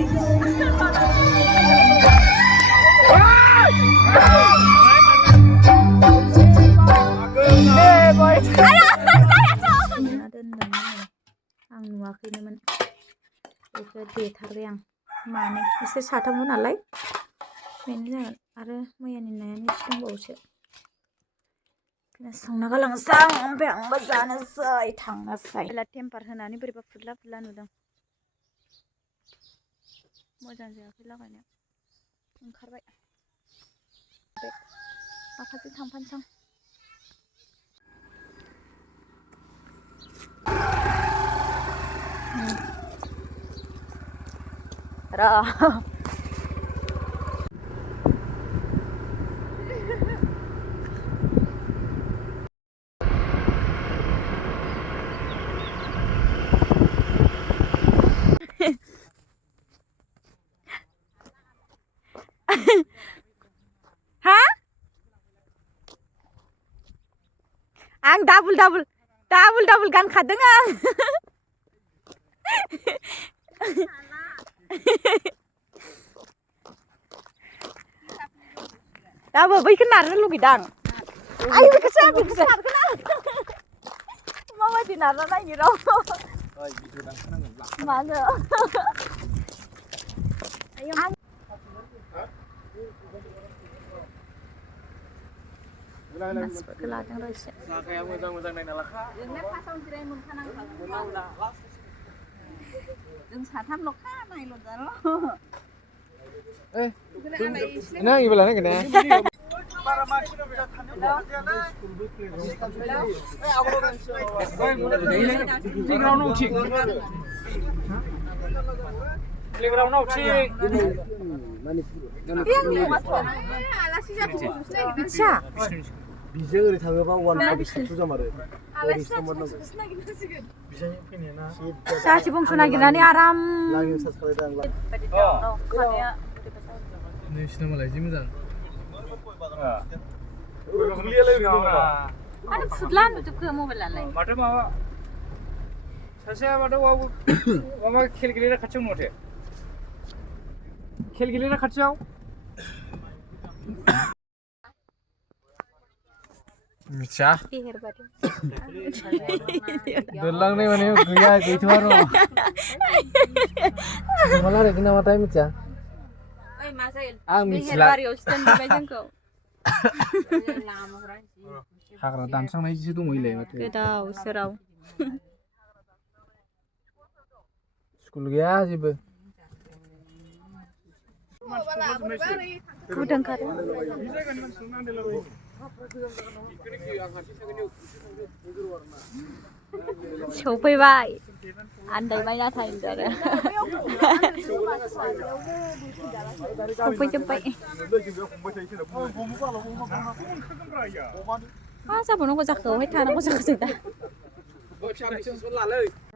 आं नुवाखैनोमोन बेखौ देथारबाय आं मानै एसे साथामल' नालाय बेनो जागोन आरो मैयानि नायानो एसे दंबावोसो संना गालांसै आं ओमफ्राय आंबो जानोसै थांनोसै टेम्पार होनानै बोरैबा फुदला फुदला नुदों मोजां जायाखै लागायनो ओंखारबाय आफाजों थांफानोसै आं र' हा आं डाबल गानखादों आं दाबो बैखौ नारनो लुगैदां आइ बेखौसो नारगोन आं माबायदि नारना नायनो र' मानो मानसिफोरखौ लादों र' एसे लागाया मोजां नायना लाखा जोंनो फार्स्टआवनो जिराय मोनखानांगौ जों साथामल'खा नायल' जाल' ना इबला ना गने बिजों ओरै थाङोबा वान साबसु जामारो सासे बंस नागिरनानै आराम नोंसिना मालाय जि मोजां आरो फुदला नुजोबखो मबाइलालाय माथो माबा सासेया माथो माबा खेल गेलेग्रा खाथियाव माथो खेल गेलेग्रा खाथियाव मिथिया दोनलांनाय माने गैया गैथ'आ र' माला रायगोन नामाथाय मिथिया आं मिथिला हाग्रा दानस्रांनायसो दंहैलाय माथो गोदाव सोराव स्कुल गैया जेबो गुदुं खारो सफैबाय आन्दायबाय नाथाय आरो सफैजोब्बाय मा जाबावनांगौ जाखो बहाय थानांगौ जाखो जों दा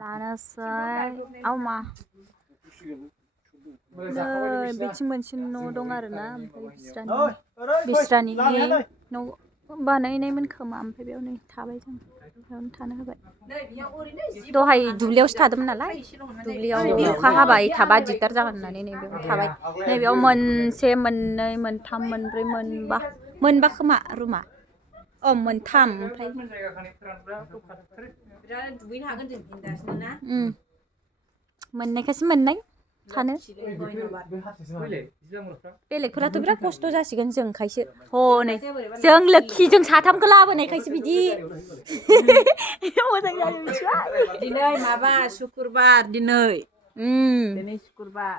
लानोसै आवमा नै बिथिं मोनसे न' दं आरोना ओमफ्राय बिस्रानि न' बानायनायमोन खोमा ओमफ्राय बेयाव नै थाबाय जों बेयावनो थानो होबाय दहाय दुब्लियावसो थादोंमोन नालाय दुब्लियाव अखा हाबाय थाबा दिगदार जागोन होननानै नैबेयाव थाबाय नैबेयाव मोनसे मोननै मोनथाम मोनब्रै मोनबा खोमा रुमा मोनथाम ओमफ्राय दुगैनो हागोन जों बिन्दासनो ना मोननायखासो मोननाय थानो बेलेगफोराथ' बिराद खस्थ' जासिगोन जोंखायसो हनै जों लोक्षिजों साथामखौ लाबोनायखायसो बिदि मोजां जायो मिथिबाय दिनै माबा सुक्रुबार दिनै सुक्रुबार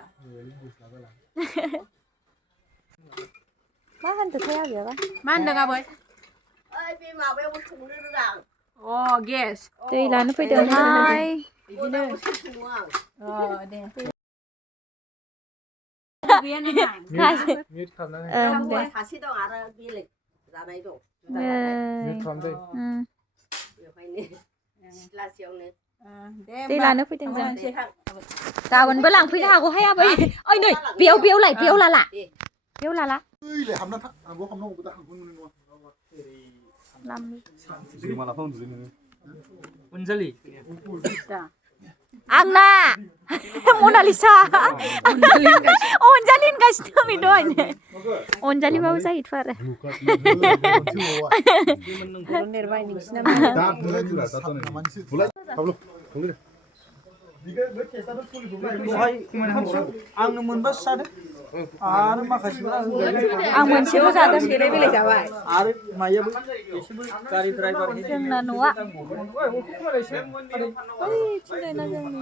मा होनदोंथाय आबैयाबा मा होनदों आबै बे माबायावबो संनो रोङा गेस दै लानो फैदोंहाय बिदिनो दे सासे दं आरो बेलेग जानाय दं दै लानो फैदों जों गाबोनबो लांफैनो हागौहाय आबै ओइ नै बेयाव लाला Angna Mona Lisa Onjalin gaसिनो mi dahayनो Onjali baबो जायोथ' आरो आंनो मोनबासो जादों आरो माखासेफ्रा आं मोनसेल' जादों आरो मायाबो एसेबो गारि ड्राइभार जोंना न'आ ओइथिंजायना जोंनि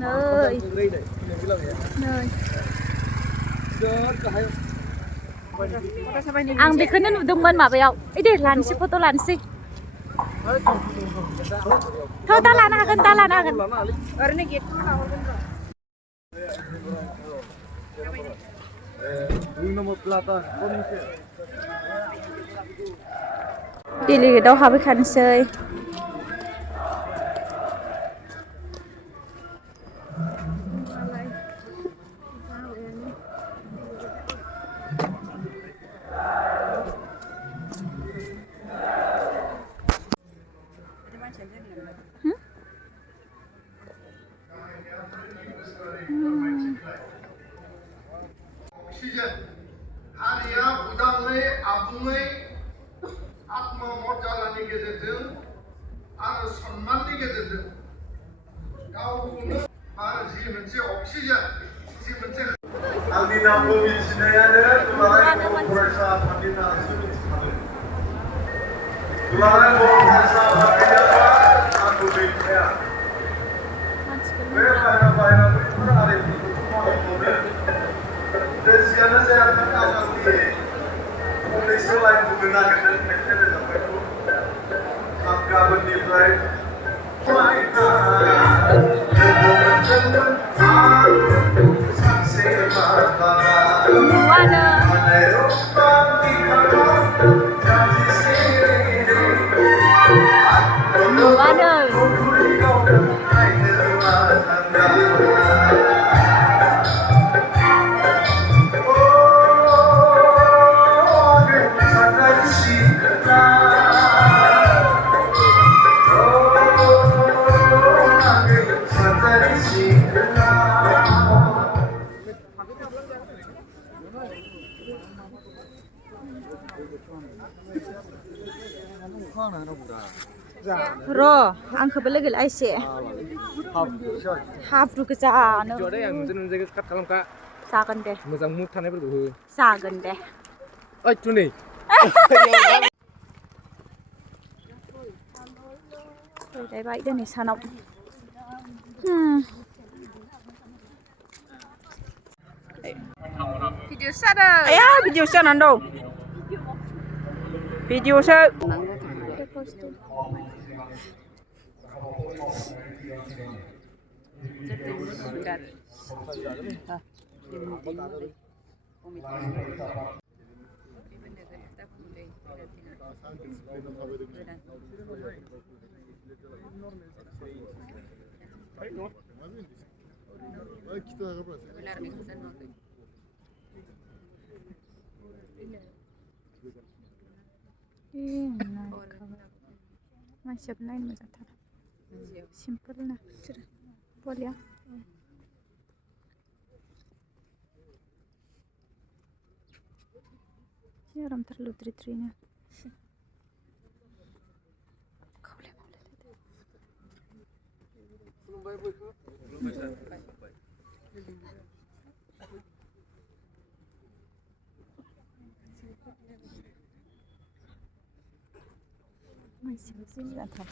नै आं बेखौनो नुदोंमोन माबायाव ओइ दे लानोसै फट' लानोसै थ' दा लानो हागोन ओरैनो गेटखौ लाहरगोन डेलिगेटआव हाबहैखानोसै हारिया उदाङै आबुङै आत्ममर्यादानि गेजेरजों आरो सन्माननि गेजेरजों गावखौनो जि मोनसे अक्सिजेन जि मोनसे आंनि नामखौ मिथिनायानो दुलाराय बर' फरायसा आफादनि नामखौ मिथिखागोन दुलाराय बर' फरायसा आफादनिया आंखौ दैखाया बे बाहेरा बैफोर हारिमुफोरखौ मावनो जेसियानो जायाथों आं आंनि फंनैसो लाइन बुंनो नागिरदों मेथाइ रोजाबनायखौ आं गाबोननिफ्राय र' आंखौबो लोगो ला एसे हाब्रु गोजानो जागोन दे मोजां मुड थानायफोरखौ हो जागोन दे ओइ तुनै फैलायबाय दिनै सानाव भिडिअ जादों आया भिडिअ जानानै दं भिडिअसो मानसियाबो नायनो मोजांथार सिम्पोल ना बिसोरो बलिया जि आरामथार लुद्रिद्रिनो मानसियाबो जि मोजांथार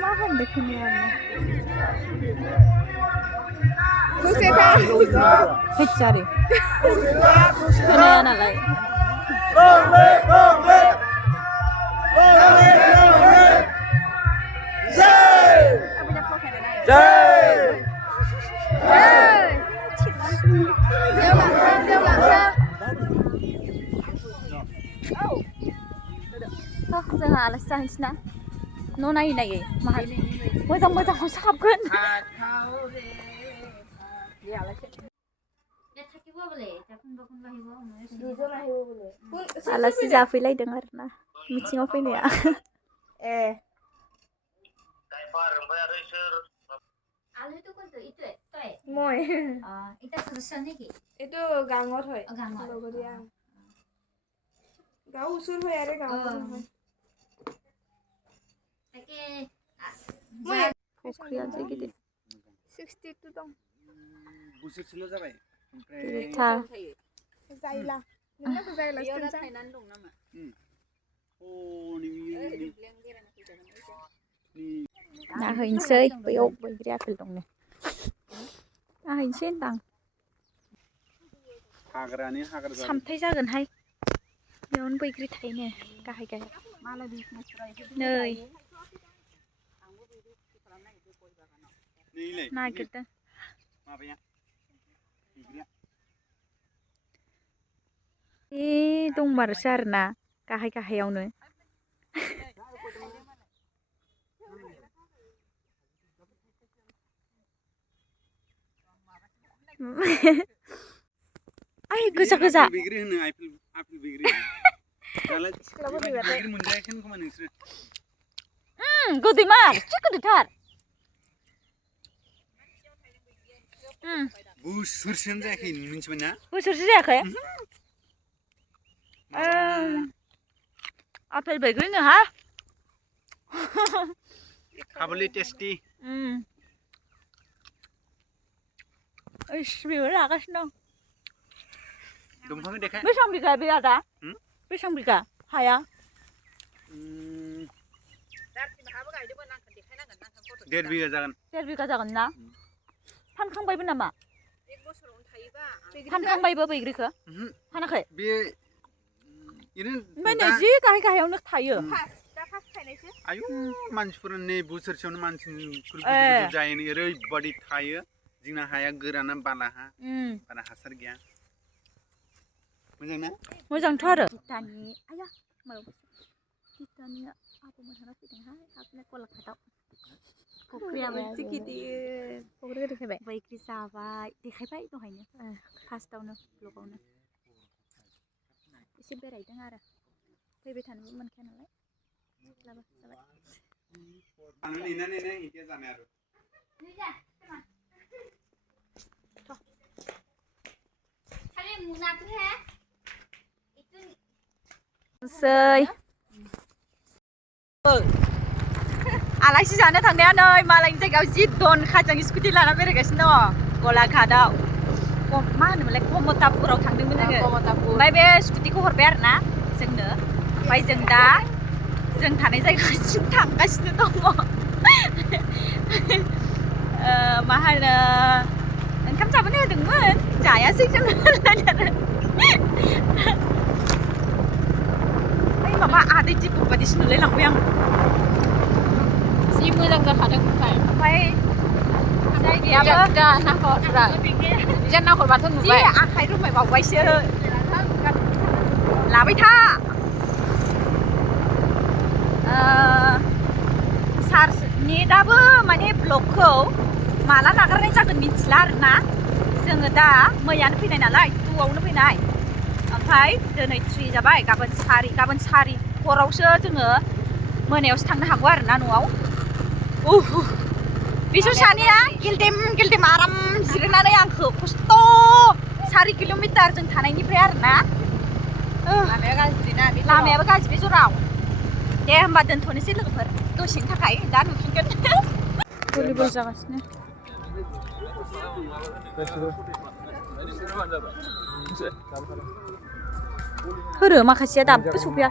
मा होनदों खोनाया Hecari. Kenapa lagi? Jai जोंहा आलासि जाहैनोसै ना न' नायै नायै माहा मोजां मोजाङाव साबगोन आलासि जाफैलायदों आरोना मिथिङाव फैनाया ए মই এইটো গাঁৱত হয় লগৰীয়া গাঁও ওচৰ হয় আৰু গাঁৱত নহয় फख्रिया जे गिदिर 62 दं बोसोरसेल' जाबाय ओमफ्राय गिदिरथार जायला नोंनाबो जायला नाहैनोसै बैयाव बैग्रि आपेल दंनो नाहैनोसै होनदां हाग्रानि हाग्रा सामथाय जागोनहाय बेयावनो बैग्रि थायोनो गाहाय गाहाय नै नागिरदों माबाया दंमारोसो आरोना गाहाय गाहायावनो आय गोजा गोजा बैग्रि होनो आपेल बैग्रि दालाय बैग्रि मोनजायाखै खोमा नोंसोरो गोदैमार एसे गोदैथार बोसोरसेयानो जायाखै मिन्थिबाय ना बोसोरसे जायाखै आपेल बैग्रिनो हा खाबोलै टेस्टि बेबो लागासिनो दं दंफांखौ देखाय बेसेबां बिगा बे आदा बेसेबां बिगा हाया 1.5 बिगा जागोन 1.5 बिगा जागोन ना फानखांबायबो नामा फानखांबायबो बैग्रिखौ फानाखै बे ओमफ्राय नै जि गाहाय गाहायावनो थायो आयु मानसिफोरा नै बोसोरसेयावनो मानसिनि जायो ओरैबादि थायो जोंना हाया गोराना बाला हा बारा हासार गैया मोजां ना मोजांथ' आरो गितानि आया गितानि आबौमोनहा फैदोंहाय हाबनो गलाघाटआव फख्रियाबो एसे गिदिर फख्रिखौ देखायबाय बैग्रि जाबाय देखायबाय दहायनो फार्स्टआवनो ब्लगावनो एसे बेरायदों आरो फैबाय थानोबो मोनखाया नालाय जाबाय आलासि जानो थांनाया नै मालायनि जायगायाव जि दन खाजों स्कुटि लाना बेरायगासिनो दङ गलाघाटआव मा होनोमोनलाय कमतापुराव थांदोंमोन जोङो ओमफ्राय बे स्कुटिखौ हरबाय आरोना जोंनो ओमफ्राय जों दा जों थानाय जायगासिम थांगासिनो दङ मा होनो ओंखाम जाबोनो होदोंमोन जायासै जोङो माबा आदै दिपक बादिसो नुलायलांबाय आं जि मोजां जाखादों ओमफ्राय जायगायाबो नाहरबाथ' नुबाय आखाइ रुमायबावबायसो लाबाय था चार्ज नेटआबो माने ब्लकखौ माला नागारनाय जागोन मिथिला आरोना जोङो दा मैयानो फैनाय नालाय 2आवनो फैनाय ओमफ्राय दिनै 3 जाबाय गाबोन 4 हरावसो जोङो मोनायावसो थांनो हागौ आरोना न'आव बिसोर सानैया गेलदेम आराम जिरायनानै आंखौ खस्थ' 4 किल'मिटार जों थानायनिफ्राय आरोना लामाया गाज्रि ना लामायाबो गाज्रि जराव दे होमबा दोनथ'नोसै लोगोफोर दसेनि थाखाय दा नुफिनगोन भलिबल जागासिनो होरो माखासेया दाबो सफैया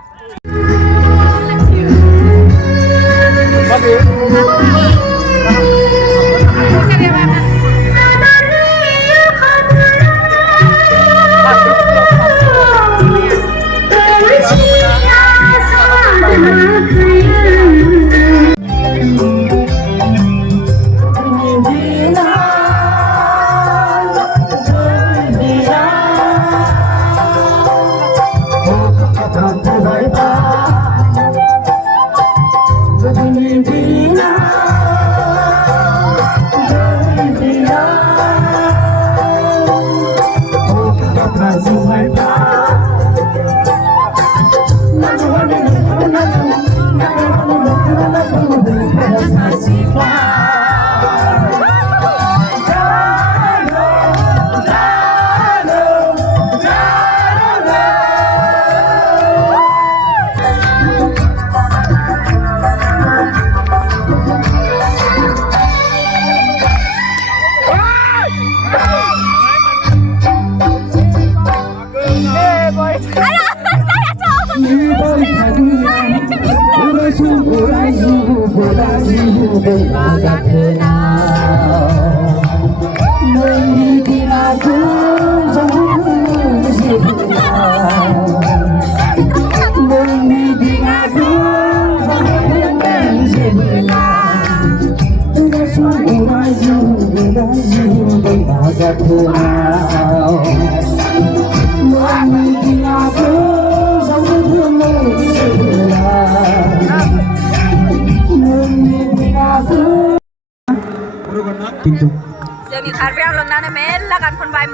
जोंनि खारबायाव लोंनानै मेरला गान खनबाय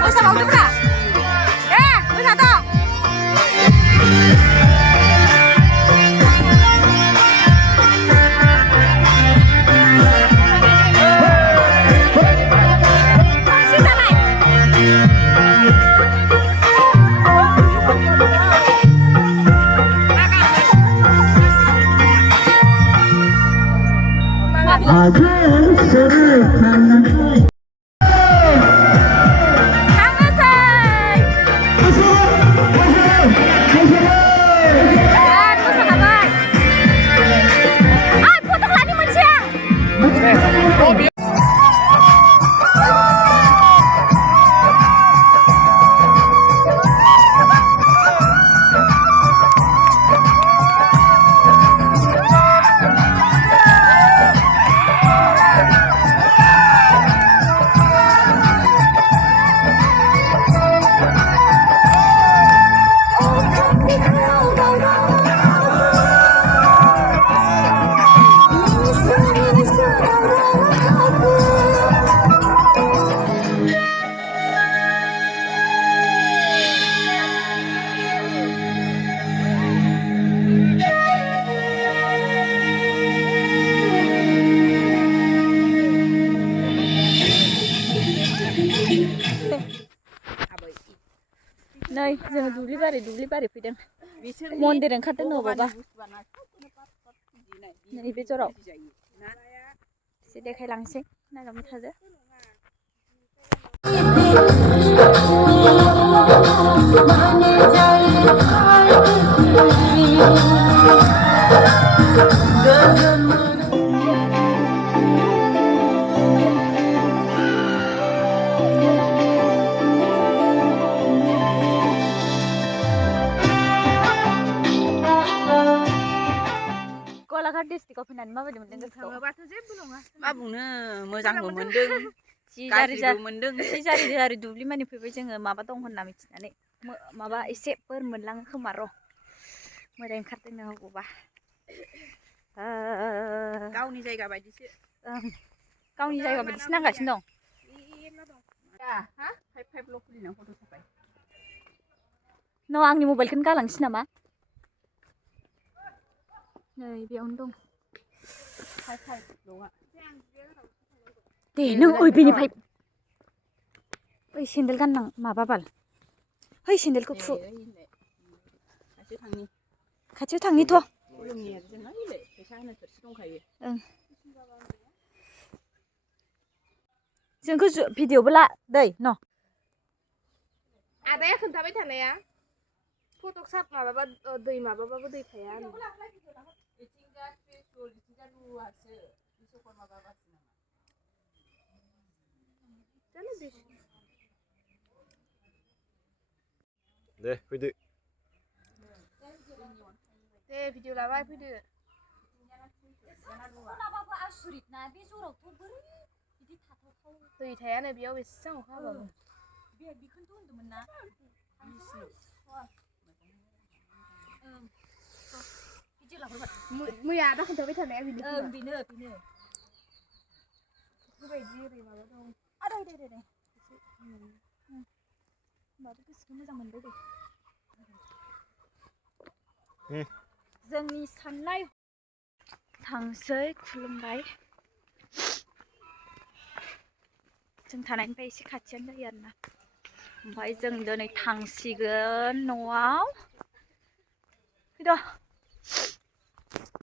मोसाबावदोंब्रा दे मोसादों नै जोङो दुब्लि बारि फैदों मन्दिर ओंखारदों अबावबा नैबे जराव एसे देखायलांसै नायलांबाय थादो गलाघाट डिस्ट्रिक्टआव फैनानै माबायदि मोनदों गोसोखौ? थाङोबाथ' जेबो नङा मा बुंनो मोजांबो मोनदों गाज्रिबो मोनदों जारि दुब्लि मानि फैबाय जोङो माबा दं होनना मिथिनानै माबा एसे बोर मोनलाङो खोमा र' मोदाय ओंखारदों नों अबावबा गावनि जायगा बायदिसो गावनि जायगा बायदिसो नांगासिनो दं न' आंनि मबाइलखौनो गालांसै नामा नै बेयावनो दं दे नों ओइ बेनिफ्राय ओइ सेन्देल गाननां माबा बाल ओइ सेन्देलखौ थु खाथियाव थांनिथ' ओं जोंखौ भिडिअबो ला दै न' आदाया खोन्थाबाय थानाया फटक साप माबाबा दै माबाबाबो दै थाया दे फैदो दे भिडिअ लाबाय फैदो दै थायानो बेयाव एसेबां अखा हाबाबो मैया आदा खोन्थाबाय थानाया बेनो बेबायदि ओरै माबा दं होनबाबो गोसोखौ मोजां मोनबाय दे जोंनि साननाय थांसै खुलुमबाय जों थानायनिफ्राय एसे खाथियानो जायो आरोना ओमफ्राय जों दिनै थांसिगोन न'आव फैद'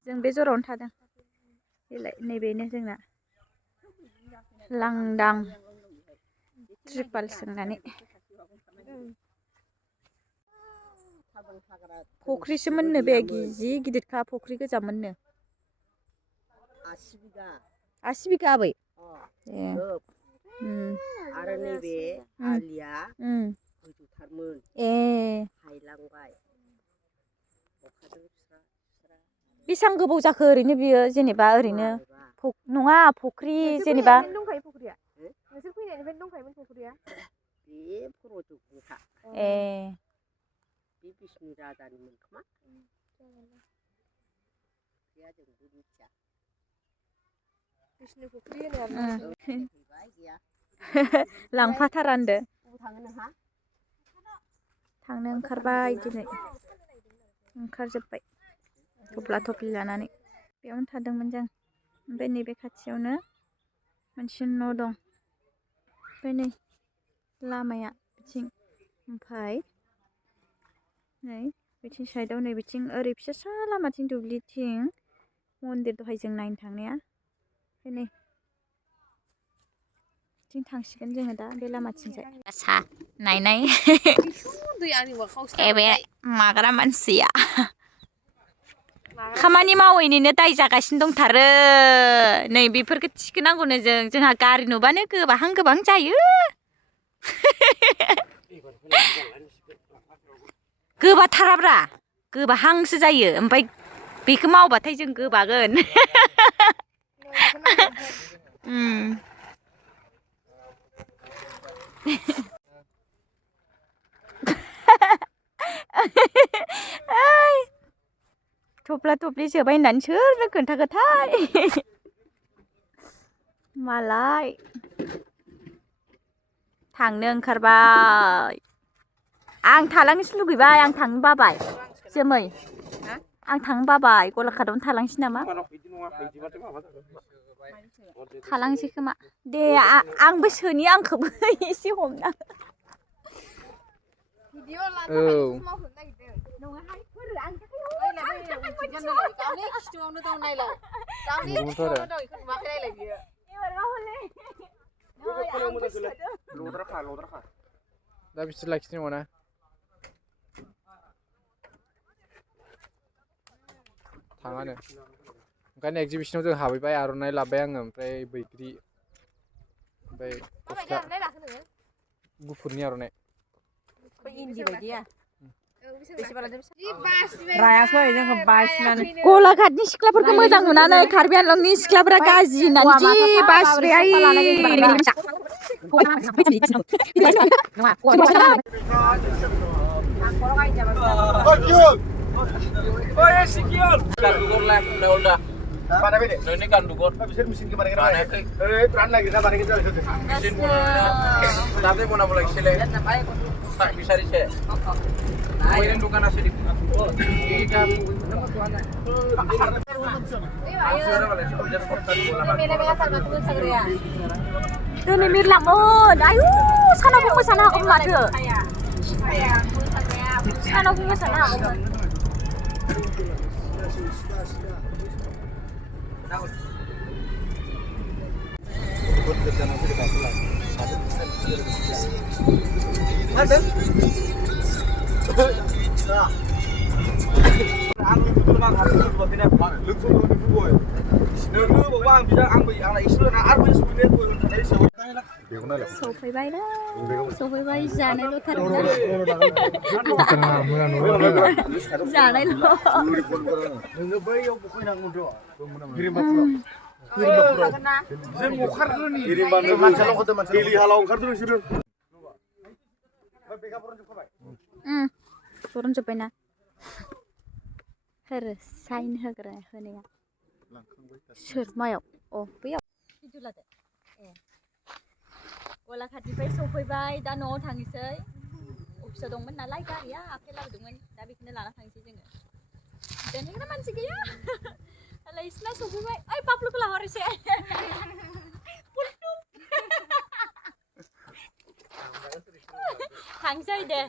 जों बे जरावनो थादों बेलाय नैबेनो जोंना लांदां ट्रिपाल सोंनानै फख्रिसो मोननो बे जि गिदिरखा फख्रि गोजा मोननो 80 बिगा आबै ए आरो नैबे आलिया गोजौथारमोन ए हायलांबाय बेसां गोबाव जाखो ओरैनो बियो जेनेबा ओरैनो नङा फख्रि जेनेबा दंखायो फख्रिया नोंसोर फैनायनिफ्रायनो दंखायोमोन फख्रिया बे फर'जोबथा ए बे बिष्णु राजानिमोन खोमा गैया जोंबो मिथिया बिष्णु फख्रि होनो आरो गैया लांफाथारा होनदो थाङो नोंहा थांनो ओंखारबाय दिनै ओंखारजोब्बाय थफ्ला थफ्लि लानानै बेयावनो थादोंमोन जों ओमफ्राय नैबे खाथियावनो मोनसे न' दं ओमफ्राय नै लामाया बिथिं ओमफ्राय नै बिथिं साइडआव नै बिथिं ओरै फिसा लामाथिं दुब्लिथिं मन्दिर दहाय जों नायनो थांनाया ओमफ्राय नै बिथिं थांसिगोन जोङो दा बे लामाथिंजाय सा नायनाय ए बे माग्रा मानसिया खामानि मावैनिनो दाय जागासिनो दंथारो नै बेफोरखौ थिखोनांगौनो जोंहा गारि नुबानो गोबां जायो गोबाथाराब्रा गोबाहांसो जायो ओमफ्राय बेखौ मावबाथाय जों गोबागोन थफ्ला थफ्लि सोबाय होननानै सोरनो खोन्थाखोथाय मालाय थांनो ओंखारबाय आं थालांनोसो लुगैबाय आं थांनो बाबाय जोमै आं थांनो बाबाय गलाघाटआवनो थालांसै नामा थालांसै खोमा दे आंबो सोनि आंखौबो एसे हमना भिडिअ लानो थाखाय मावहरनो नागिरदों नङाहाय फोरो आं गावनि खिथुआवनो दं नायलाय गावनि खिथुआवनो दं बेखौ नुवाखै नायलाय बियो दा बिसोर लाखिनो नङा ना थाङानो ओंखायनो एक्जिबिसनाव जों हाबैबाय आर'नाइ लाबाय आङो ओमफ्राय बैग्रि ओमफ्राय गस्ला गुफुरनि आर'नाइ इन्दि बायदिया रायाखै जोंखौ बासिनानै गलाघाटनि सिख्लाफोरखौ मोजां नुनानै कार्बि आंलंनि सिख्लाफोरा गाज्रि होननानै जि बासिबाय Ini kan dukun. Bisa mesin ke mana mana? Peran lagi na mana kita itu. Mesin mana? Tapi mana boleh sile. Tak bisa dice. Ini dukan nasi di. Ini Ini mirlamun. Ayo, sana aku sana aku maju. Sana aku sana aku. सफैबाय जानायल'थार जानायल' बरनजोब्बायना होरो sign होग्रा होनाया सोर मायाव अ बैयाव video लादो ए गलाघाटनिफ्राय सफैबाय दा न'आव थांनोसै अफिसाव दंमोन नालाय गारिया आखाइ लाबोदोंमोन दा बेखौनो लाना थांसै जोङो दोनहैग्रा मानसि गैया आलाय इसिना सफैबाय ओइ पाप्लुखौ लाहर एसे थांसै दे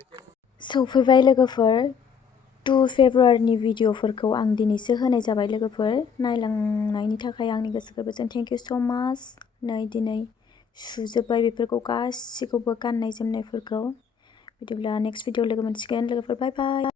सफैबाय लोगोफोर 2 फेब्रुवारिनि भिडिअफोरखौ आं दिनैसो होनाय जाबाय लोगोफोर नायलांनायनि थाखाय आंनि गोसो गोरबोजों थेंक इउ स' माच नै दिनै सुजोब्बाय बेफोरखौ गासिखौबो गाननाय जोमनायफोरखौ बिदिब्ला नेक्स्ट भिडिअ लोगो मोनसिगोन लोगोफोर बाय बाय